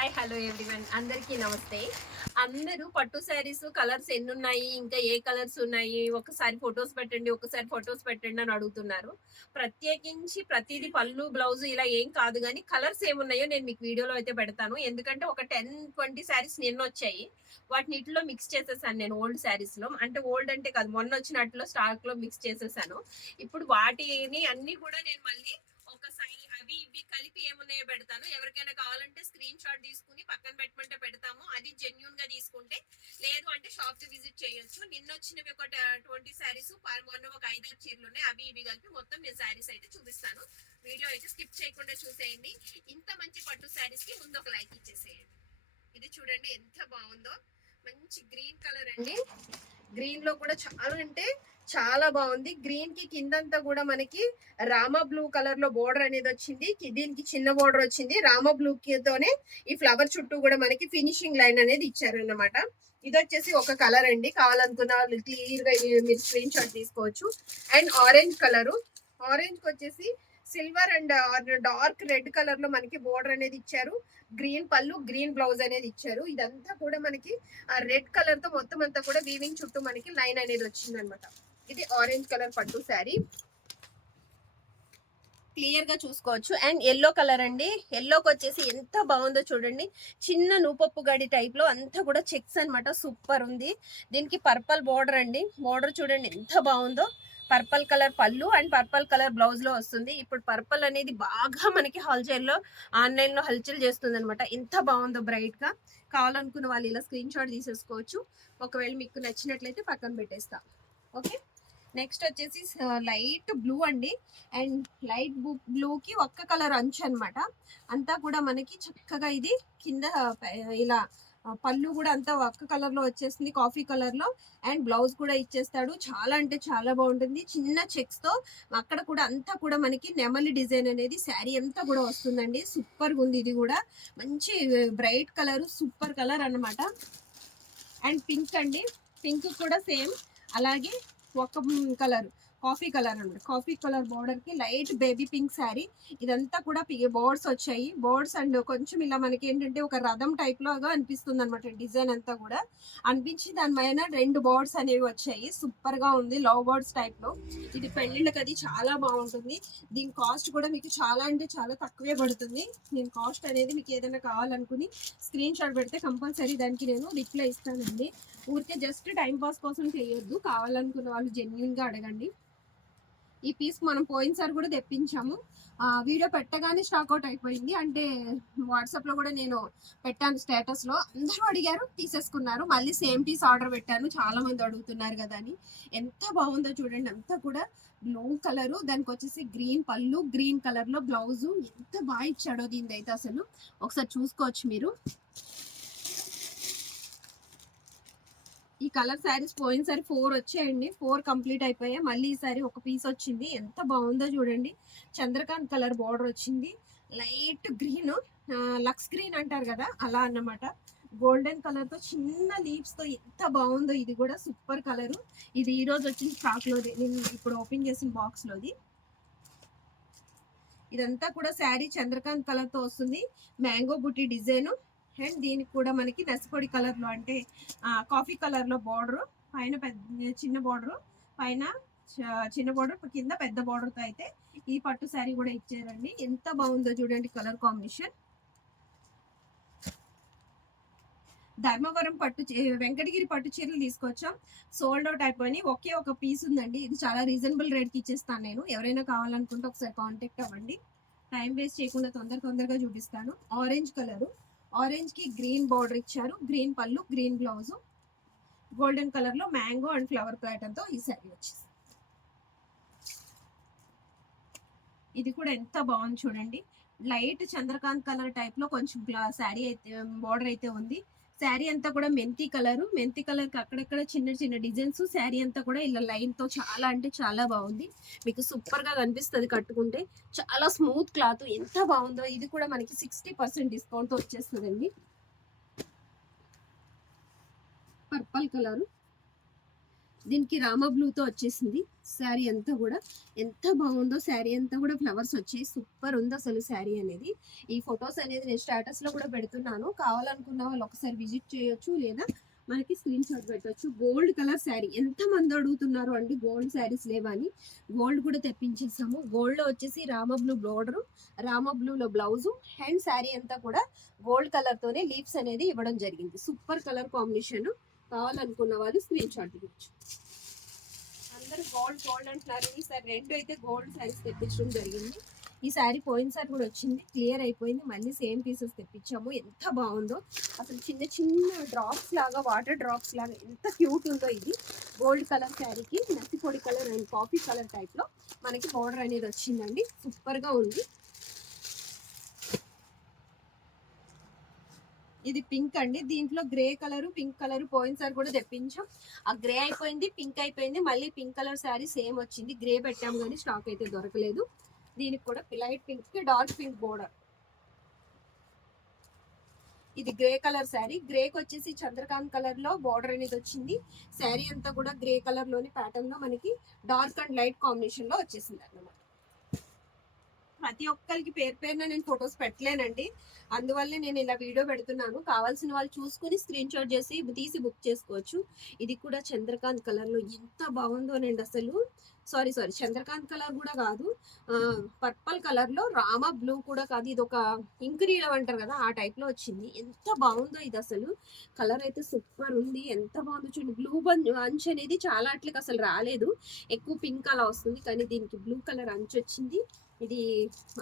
Hi hello everyone. అందరికీ నమస్తే. అందరూ పట్టు శారీస్ కలర్స్ ఎన్ని ఉన్నాయి ఇంకా ఏ కలర్స్ ఉన్నాయి? ఒకసారి ఫొటోస్ పెట్టండి ఒకసారి ఫొటోస్ పెట్టండి అని అడుగుతున్నారు. ప్రత్యేకించి ప్రతిదీ పళ్ళు బ్లౌజ్ ఇలా ఏం కాదు కానీ కలర్స్ ఏమున్నాయో నేను మీకు వీడియోలో అయితే పెడతాను. ఎందుకంటే ఒక టెన్ ట్వంటీ శారీస్ నిన్న వచ్చాయి. వాటిని ఇట్లో మిక్స్ చేసేసాను నేను ఓల్డ్ శారీస్లో అంటే ఓల్డ్ అంటే కాదు మొన్న వచ్చినట్లో స్టాక్లో మిక్స్ చేసేసాను. ఇప్పుడు వాటిని అన్నీ కూడా నేను మళ్ళీ ఒకసారి అవి ఇవి కలిపి ఏమున్నాయో పెడతాను. ఎవరికైనా కావాలంటే స్క్రీన్ షాట్ తీసుకుని పక్కన పెట్టమంటే పెడతాము. అది జెన్యున్గా తీసుకుంటే లేదు అంటే షాప్కి విజిట్ చేయొచ్చు. నిన్న వచ్చినవి ఒక ట్వంటీ శారీస్ మొన్న ఒక ఐదారు చీరలు ఉన్నాయి. అవి ఇవి కలిపి మొత్తం నేను శారీస్ అయితే చూపిస్తాను. వీడియో అయితే స్కిప్ చేయకుండా చూసేయండి. ఇంత మంచి పట్టు శారీస్కి ముందు ఒక లైక్ ఇచ్చేసేయండి. ఇది చూడండి ఎంత బాగుందో. మంచి గ్రీన్ కలర్ అండి. గ్రీన్లో కూడా చాలా అంటే చాలా బాగుంది. గ్రీన్కి కిందంతా కూడా మనకి రామ బ్లూ కలర్లో బోర్డర్ అనేది వచ్చింది. దీనికి చిన్న బోర్డర్ వచ్చింది. రామ బ్లూ తోనే ఈ ఫ్లవర్ చుట్టూ కూడా మనకి ఫినిషింగ్ లైన్ అనేది ఇచ్చారన్నమాట. ఇది వచ్చేసి ఒక కలర్ అండి. కావాలనుకున్న వాళ్ళు క్లియర్గా మీరు స్క్రీన్ షాట్ తీసుకోవచ్చు. And orange colour. ఆరెంజ్ వచ్చేసి సిల్వర్ అండ్ డార్క్ రెడ్ కలర్లో మనకి బోర్డర్ అనేది ఇచ్చారు. గ్రీన్ పళ్ళు గ్రీన్ బ్లౌజ్ అనేది ఇచ్చారు. ఇదంతా కూడా మనకి ఆ రెడ్ కలర్తో మొత్తం అంతా కూడా వీవింగ్ చుట్టూ మనకి లైన్ అనేది వచ్చింది అనమాట ఇది ఆరెంజ్ కలర్ పట్టు శారీ. క్లియర్గా చూసుకోవచ్చు. అండ్ ఎల్లో కలర్ అండి. ఎల్లోకి వచ్చేసి ఎంత బాగుందో చూడండి. చిన్న నూపప్పు గడి టైప్లో అంతా కూడా చెక్స్ అన్నమాట. సూపర్ ఉంది. దీనికి పర్పల్ బార్డర్ అండి. బార్డర్ చూడండి ఎంత బాగుందో. పర్పల్ కలర్ పళ్ళు అండ్ పర్పల్ కలర్ బ్లౌజ్లో వస్తుంది. ఇప్పుడు పర్పల్ అనేది బాగా మనకి హల్చల్లో ఆన్లైన్లో హల్చల్ చేస్తుంది అనమాట ఎంత బాగుందో బ్రైట్గా. కావాలనుకున్న వాళ్ళు ఇలా స్క్రీన్ షాట్ తీసేసుకోవచ్చు. ఒకవేళ మీకు నచ్చినట్లయితే పక్కన పెట్టేస్తా. ఓకే? నెక్స్ట్ వచ్చేసి లైట్ బ్లూ అండి. అండ్ లైట్ బ్లూ బ్లూకి ఒక్క కలర్ అంచు అనమాట అంతా కూడా మనకి చక్కగా ఇది కింద ఇలా పళ్ళు కూడా అంతా వర్క్ కలర్లో వచ్చేస్తుంది కాఫీ కలర్లో అండ్ బ్లౌజ్ కూడా ఇచ్చేస్తాడు. చాలా అంటే చాలా బాగుంటుంది. చిన్న చెక్స్తో అక్కడ కూడా అంతా కూడా మనకి నెమలి డిజైన్ అనేది శారీ అంతా కూడా వస్తుందండి. సూపర్గా ఉంది ఇది కూడా. మంచి బ్రైట్ కలర్ సూపర్ కలర్ అన్నమాట. అండ్ పింక్ అండి. పింక్ కూడా సేమ్. అలాగే ఒక కలర్. కాఫీ కలర్ అనమాట. కాఫీ కలర్ బోర్డర్కి లైట్ బేబీ పింక్ శారీ ఇదంతా కూడా బోర్డ్స్ వచ్చాయి. బోర్డ్స్ అండ్ కొంచెం ఇలా మనకి ఏంటంటే ఒక రథం టైప్ లాగా అనిపిస్తుంది అనమాట డిజైన్ అంతా కూడా. అనిపించి దాని పైన రెండు బోర్డ్స్ అనేవి వచ్చాయి. సూపర్గా ఉంది. లవ్ బోర్డ్స్ టైప్లో. ఇది పెళ్ళిళ్ళకి అది చాలా బాగుంటుంది. దీని కాస్ట్ కూడా మీకు చాలా అంటే చాలా తక్కువే పడుతుంది. నేను కాస్ట్ అనేది మీకు ఏదైనా కావాలనుకుని స్క్రీన్ షాట్ పెడితే కంపల్సరీ దానికి నేను రిప్లై ఇస్తానండి. ఊరికే జస్ట్ టైం పాస్ కోసం చేయొద్దు. కావాలనుకున్న వాళ్ళు జెన్యున్గా అడగండి. ఈ పీస్ మనం పోయినసారి కూడా తెప్పించాము. వీడియో పెట్టగానే స్టాక్ అవుట్ అయిపోయింది. అంటే వాట్సాప్లో కూడా నేను పెట్టాను స్టేటస్లో అందరూ అడిగారు తీసేసుకున్నారు. మళ్ళీ సేమ్ పీస్ ఆర్డర్ పెట్టాను. చాలా మంది అడుగుతున్నారు కదా అని. ఎంత బాగుందో చూడండి. అంతా కూడా బ్లూ కలర్ దానికి వచ్చేసి గ్రీన్ పళ్ళు గ్రీన్ కలర్లో బ్లౌజు ఎంత బాగా ఇచ్చాడో దీని అయితే అసలు. ఒకసారి చూసుకోవచ్చు మీరు. ఈ కలర్ శారీస్ పోయినసారి ఫోర్ వచ్చాయండి. ఫోర్ కంప్లీట్ అయిపోయాయి. మళ్ళీ ఈసారి ఒక పీస్ వచ్చింది. ఎంత బాగుందో చూడండి. చంద్రకాంత్ కలర్ బార్డర్ వచ్చింది. లైట్ గ్రీన్ లక్స్ గ్రీన్ అంటారు కదా అలా అన్నమాట. గోల్డెన్ కలర్తో చిన్న లీవ్స్తో ఎంత బాగుందో ఇది కూడా సూపర్ కలర్ ఇది ఈ రోజు వచ్చిన స్టాక్ లోది. నేను ఇప్పుడు ఓపెన్ చేసిన బాక్స్ లోది. ఇదంతా కూడా శారీ చంద్రకాంత్ కలర్తో వస్తుంది. మ్యాంగో బుట్టి డిజైన్. అండ్ దీనికి కూడా మనకి నసిపొడి కలర్లో అంటే కాఫీ కలర్లో బార్డర్ పైన పెద్ద చిన్న బార్డర్ పైన చిన్న బార్డర్ కింద పెద్ద బార్డర్తో అయితే ఈ పట్టు శారీ కూడా ఇచ్చారండి. ఎంత బాగుందో చూడండి కలర్ కాంబినేషన్. ధర్మవరం పట్టు చీ- వెంకటగిరి పట్టు చీరలు తీసుకొచ్చాం. సోల్డ్ అవుట్ అయిపోయి ఒకే ఒక పీస్ ఉందండి. ఇది చాలా రీజనబుల్ రేట్కి ఇచ్చేస్తాను నేను. ఎవరైనా కావాలనుకుంటే ఒకసారి కాంటాక్ట్ అవ్వండి. టైం వేస్ట్ చేయకుండా తొందర తొందరగా చూపిస్తాను. ఆరెంజ్ కలరు ఆరెంజ్కి గ్రీన్ బార్డర్ ఇచ్చారు. గ్రీన్ పళ్ళు గ్రీన్ బ్లౌజ్. గోల్డెన్ కలర్లో మ్యాంగో అండ్ ఫ్లవర్ ప్యాటర్న్తో ఈ శారీ వచ్చేసి ఇది కూడా ఎంత బాగుంది చూడండి. లైట్ చంద్రకాంత్ కలర్ టైప్లో కొంచెం శారీ అయితే బార్డర్ అయితే ఉంది. శారీ అంతా కూడా మెంతి కలర్. మెంతి కలర్కి అక్కడక్కడ చిన్న చిన్న డిజైన్స్. శారీ అంతా కూడా ఇలా లైన్తో చాలా అంటే చాలా బాగుంది. మీకు సూపర్గా కనిపిస్తుంది కట్టుకుంటే. చాలా స్మూత్ క్లాత్. ఎంత బాగుందో ఇది కూడా మనకి సిక్స్టీ పర్సెంట్ డిస్కౌంట్ వచ్చేస్తుందండి. Purple colour. దీనికి రామ బ్లూతో వచ్చేసింది. శారీ అంతా కూడా ఎంత బాగుందో శారీ అంతా కూడా ఫ్లవర్స్ వచ్చాయి. సూపర్ ఉంది అసలు శారీ అనేది. ఈ ఫొటోస్ అనేది నేను స్టేటస్లో కూడా పెడుతున్నాను. కావాలనుకున్న వాళ్ళు ఒకసారి విజిట్ చేయొచ్చు లేదా మనకి స్క్రీన్ షాట్ పెట్టొచ్చు. Gold colour sari. ఎంతమంది అడుగుతున్నారు అండి గోల్డ్ శారీస్ అని? గోల్డ్ కూడా తెప్పించేసాము. గోల్డ్లో వచ్చేసి Rama blue border Rama blue లో బ్లౌజ్ హ్యాండ్ శారీ అంతా కూడా గోల్డ్ కలర్ తోనే లీవ్స్ అనేది ఇవ్వడం జరిగింది. సూపర్ కలర్ కాంబినేషన్ కావాలనుకున్న వాళ్ళు స్క్రీన్ షాట్ ఇవ్వచ్చు అందరూ గోల్డ్ గోల్డ్ అంటున్నారు. ఈసారి రెండు అయితే గోల్డ్ శారీస్ తెప్పించడం జరిగింది. ఈ శారీ పోయినసారి కూడా వచ్చింది. క్లియర్ అయిపోయింది. మళ్ళీ సేమ్ పీసెస్ తెప్పించాము. ఎంత బాగుందో. అసలు చిన్న చిన్న డ్రాప్స్ లాగా వాటర్ డ్రాప్స్ లాగా ఎంత క్యూట్ ఉందో ఇది. గోల్డ్ కలర్ శారీకి నత్తి పొడి కలర్ అండ్ కాఫీ కలర్ టైప్లో మనకి బోర్డర్ అనేది వచ్చిందండి. సూపర్గా ఉంది. ఇది పింక్ అండి. దీంట్లో గ్రే కలర్ పింక్ కలర్ పోయినసారి కూడా తెప్పించాం. ఆ గ్రే అయిపోయింది పింక్ అయిపోయింది. మళ్ళీ పింక్ కలర్ శారీ సేమ్ వచ్చింది. గ్రే పెట్టాము కానీ స్టాక్ అయితే దొరకలేదు. దీనికి కూడా లైట్ పింక్కి డార్క్ పింక్ బోర్డర్ ఇది గ్రే కలర్ శారీ గ్రేకి వచ్చేసి చంద్రకాంత్ కలర్లో బార్డర్ అనేది వచ్చింది. శారీ అంతా కూడా గ్రే కలర్లోని ప్యాటర్న్లో మనకి డార్క్ అండ్ లైట్ కాంబినేషన్లో వచ్చేసింది అన్నమాట ప్రతి ఒక్కరికి పేరు పేరున నేను ఫొటోస్ పెట్టలేనండి. అందువల్లే నేను ఇలా వీడియో పెడుతున్నాను. కావాల్సిన వాళ్ళు చూసుకుని స్క్రీన్ షాట్ చేసి తీసి బుక్ చేసుకోవచ్చు. ఇది కూడా చంద్రకాంత్ కలర్లో ఎంత బాగుందోనండి అసలు. సారీ సారీ చంద్రకాంత్ కలర్ కూడా కాదు. పర్పల్ కలర్లో రామ బ్లూ కూడా కాదు. ఇది ఒక ఇంక్ అంటారు కదా ఆ టైప్లో వచ్చింది. ఎంత బాగుందో ఇది అసలు. కలర్ అయితే సూపర్ ఉంది. ఎంత బాగుందో చూడండి. బ్లూ అంచు అనేది చాలా అట్లకి అసలు రాలేదు. ఎక్కువ పింక్ అలా వస్తుంది. కానీ దీనికి బ్లూ కలర్ అంచు వచ్చింది. ఇది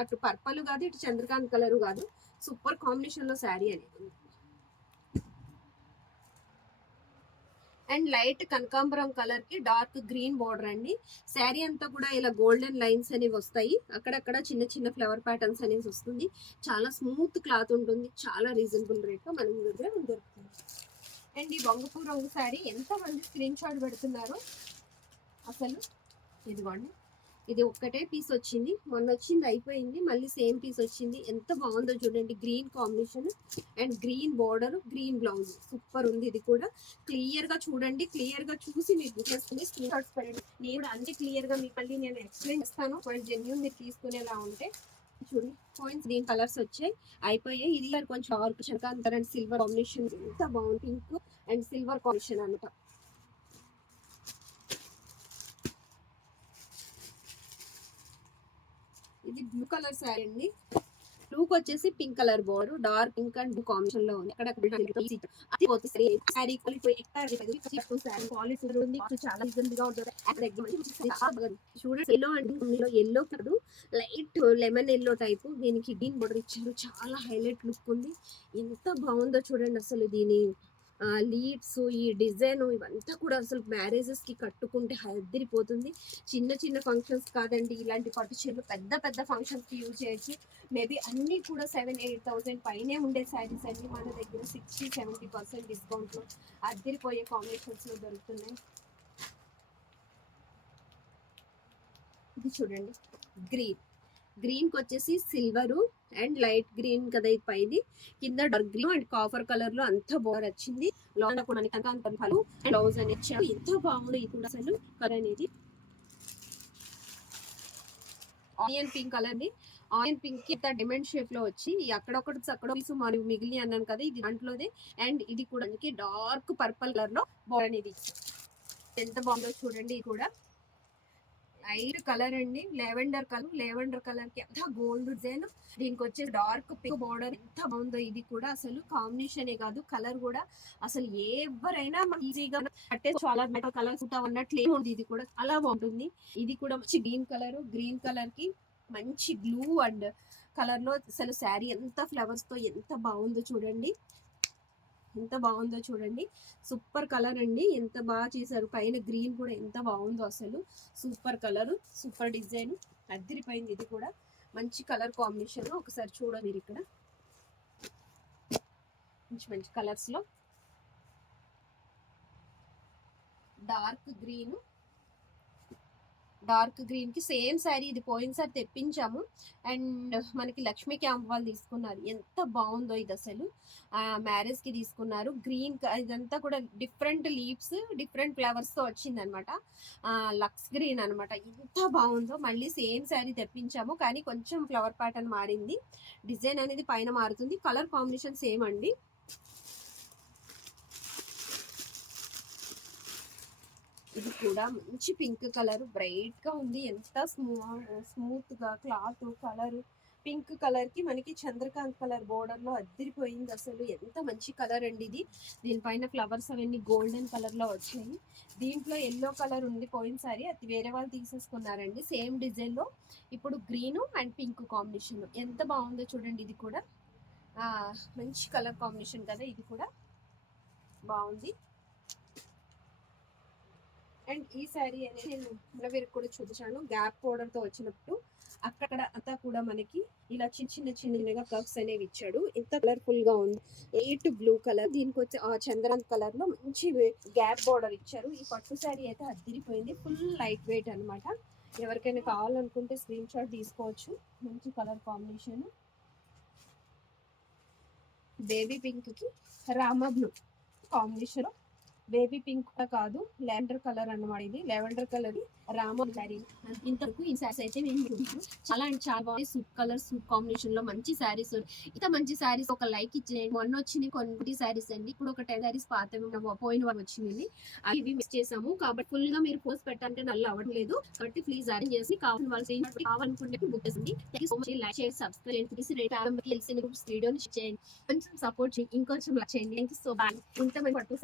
అటు పర్పల్ కాదు ఇటు చంద్రకాంత్ కలర్ కాదు. సూపర్ కాంబినేషన్లో శారీ అనేది అండ్ లైట్ కనకాంబరం కలర్కి డార్క్ గ్రీన్ బార్డర్ అండి. శారీ అంతా కూడా ఇలా గోల్డెన్ లైన్స్ అనేవి వస్తాయి. అక్కడక్కడ చిన్న చిన్న ఫ్లవర్ ప్యాటర్న్స్ అనేవి వస్తుంది. చాలా స్మూత్ క్లాత్ ఉంటుంది. చాలా రీజనబుల్ రేట్లో మన దగ్గర దొరుకుతుంది. అండ్ ఈ బొంగపూ రంగు శారీ ఎంత మంది స్క్రీన్ షాట్ పెడుతున్నారు? అసలు ఇదిగోండి. ఇది ఒక్కటే పీస్ వచ్చింది. మొన్న వచ్చింది అయిపోయింది. మళ్ళీ సేమ్ పీస్ వచ్చింది. ఎంత బాగుందో చూడండి. Green combination and green border green blouse super ఉంది ఇది కూడా. క్లియర్గా చూడండి. క్లియర్గా చూసి మీరు బుక్ చేసుకుని స్క్రీన్ షాట్స్ పెట్టండి. నేను అన్ని క్లియర్గా మీకు మళ్ళీ నేను ఎక్స్ప్లెయిన్ చేస్తాను. జెన్యున్ మీరు తీసుకునేలా ఉంటే చూడండి పాయింట్స్ గ్రీన్ కలర్స్ వచ్చాయి. అయిపోయాయి. ఇది కొంచెం డార్క్ చంకాంతర్ అండ్ సిల్వర్ కాంబినేషన్ ఎంత బాగుంది. పింక్ అండ్ సిల్వర్ కాంబినేషన్ అనమాట. ఇది బ్లూ కలర్ శారీ అండి. బ్లూకి వచ్చేసి pink colour border dark pink and blue కాంబినేషన్లో ఉంది అక్కడ అది శారీ క్వాలిటీ ఉంది. చాలా రీజనబుల్గా ఉంటుంది. చూడండి ఎల్లో అంటే ఎల్లో కాదు. లైట్ లెమన్ ఎల్లో టైప్ దీనికి గ్రీన్ బోర్డర్ ఇచ్చారు. చాలా హైలైట్ లుక్ ఉంది. ఎంత బాగుందో చూడండి అసలు దీని లీడ్స్ ఈ డిజైన్ ఇవంతా కూడా అసలు మ్యారేజెస్కి కట్టుకుంటే హెదిరిపోతుంది చిన్న చిన్న ఫంక్షన్స్ కాదండి ఇలాంటి పట్టు చీరలు పెద్ద పెద్ద ఫంక్షన్స్కి యూజ్ చేయొచ్చు మేబీ అన్నీ కూడా సెవెన్ ఎయిట్ థౌజండ్ పైనే ఉండే శారీస్ అన్ని మన దగ్గర సిక్స్టీ సెవెంటీ పర్సెంట్ డిస్కౌంట్లో అద్దరిపోయే కాంబినేషన్స్ దొరుకుతున్నాయి. ఇది చూడండి గ్రీన్. గ్రీన్కి వచ్చేసి సిల్వరు అండ్ లైట్ గ్రీన్ కదా ఇది పైది. కింద డార్క్ గ్రీన్ అండ్ కాఫర్ కలర్లో అంత బోర్ వచ్చింది లోన కూడా బ్లౌజ్ అనేది ఇచ్చారు. ఎంత బాగుంది ఇది కూడా అసలు కలర్ అనేది. ఆనియన్ పింక్ కలర్ని ఆనియన్ పింక్ ఇంత డిమండ్ షేప్లో వచ్చి ఈ అక్కడొకటి అక్కడ పీసు మరియు మిగిలి అన్నాను కదా ఇది దాంట్లోదే. అండ్ ఇది కూడా డార్క్ పర్పల్ కలర్లో బోర్ అనేది ఎంత బాగుందో చూడండి ఇది కూడా. లైట్ కలర్ అండి. లెవెండర్ కలర్ లెవెండర్ కలర్కి ఎంత గోల్డ్ డిజైన్. దీనికి వచ్చే డార్క్ పింక్ బార్డర్ ఎంత బాగుందో ఇది కూడా అసలు కాంబినేషన్ కాదు. కలర్ కూడా అసలు ఎవరైనా ఈజీగా అంటే చాలా కలర్ సూట్ అన్నట్లు ఉంది ఇది కూడా చాలా బాగుంటుంది. ఇది కూడా మంచి గ్రీన్ కలర్ గ్రీన్ కలర్కి మంచి బ్లూ అండ్ కలర్లో అసలు శారీ ఎంత ఫ్లవర్స్తో ఎంత బాగుందో చూడండి. ఎంత బాగుందో చూడండి. సూపర్ కలర్ అండి. ఎంత బాగా చేశారు. పైన గ్రీన్ కూడా ఎంత బాగుందో అసలు. Super colour super design. అద్దరిపోయింది ఇది కూడా. మంచి కలర్ కాంబినేషన్. ఒకసారి చూడండి ఇక్కడ. మంచి మంచి కలర్స్లో. Dark green. డార్క్ గ్రీన్కి సేమ్ శారీ ఇది పోయినసారి తెప్పించాము. అండ్ మనకి లక్ష్మీ క్యాంప్ వాళ్ళు తీసుకున్నారు. ఎంత బాగుందో ఇది అసలు. మ్యారేజ్కి తీసుకున్నారు. గ్రీన్ ఇదంతా కూడా డిఫరెంట్ లీవ్స్ డిఫరెంట్ ఫ్లవర్స్తో వచ్చింది అనమాట లక్స్ గ్రీన్ అన్నమాట ఎంత బాగుందో. మళ్ళీ సేమ్ శారీ తెప్పించాము. కానీ కొంచెం ఫ్లవర్ ప్యాటర్న్ మారింది. డిజైన్ అనేది పైన మారుతుంది. కలర్ కాంబినేషన్ సేమ్ అండి. ఇది కూడా మంచి పింక్ కలర్ బ్రైట్గా ఉంది. ఎంత స్మూ స్మూత్గా క్లాత్ కలర్. పింక్ కలర్కి మనకి చంద్రకాంత్ కలర్ బోర్డర్లో అద్దరిపోయింది అసలు. ఎంత మంచి కలర్ అండి ఇది. దీనిపైన ఫ్లవర్స్ అవన్నీ గోల్డెన్ కలర్లో వచ్చాయి. దీంట్లో ఎల్లో కలర్ ఉంది పోయినసారి. అది వేరే వాళ్ళు తీసేసుకున్నారండి. సేమ్ డిజైన్లో ఇప్పుడు గ్రీన్ అండ్ పింక్ కాంబినేషన్ ఎంత బాగుందో చూడండి ఇది కూడా. మంచి కలర్ కాంబినేషన్ కదా ఇది కూడా. బాగుంది. అండ్ ఈ శారీ అనేది నేను వీరికి కూడా చూపించాను. గ్యాప్ పౌడర్తో వచ్చినప్పుడు అక్కడ అంతా కూడా మనకి ఇలా చిన్న చిన్న చిన్నగా కప్స్ అనేవి ఇచ్చాడు. ఇంత కలర్ఫుల్గా ఉంది. ఎయిట్ బ్లూ కలర్ దీనికి వచ్చి ఆ చంద్రన్ కలర్లో మంచి గ్యాప్ బోర్డర్ ఇచ్చారు. ఈ పట్టు శారీ అయితే అదిరిపోయింది ఫుల్ లైట్ వెయిట్ అనమాట ఎవరికైనా కావాలనుకుంటే స్క్రీన్ షాట్ తీసుకోవచ్చు. మంచి కలర్ కాంబినేషన్ బేబీ పింక్కి Rama blue combination baby pink కూడా కాదు లావెండర్ కలర్ అన్నమాట ఇది. లావెండర్ కలర్ రామో శారీ. ఇంతకు ఈ శారీస్ అయితే మేము చాలా అంటే చాలా బాగుంది సూప్ కలర్ సూప్ కాంబినేషన్లో మంచి శారీస్ ఇంత మంచి శారీస్ ఒక లైక్ ఇచ్చేయండి. మొన్న వచ్చింది కొన్ని శారీస్ అండి. ఇప్పుడు ఒక టెన్ శారీస్ పాత పోయిన వాళ్ళు వచ్చింది అవి ఇవి మిస్ చేసాము. కాబట్టి ఫుల్గా మీరు పోస్ట్ పెట్టాలంటే నల్ల అవ్వట్లేదు. కాబట్టి ప్లీజ్ అరేంజ్ చేసి కావాలని వాళ్ళు కావాలనుకుంటే బుక్ చేసింది థ్యాంక్ సో మచ్ లైక్ చేసి సబ్స్క్రైబ్ చేయండి తెలిసిన గ్రూప్స్ వీడియోని చేయండి. కొంచెం సపోర్ట్ చేయండి. ఇంకొంచెం లైక్ చేయండి. థ్యాంక్ యూ సో బాగా ఇంత మంచి పట్టు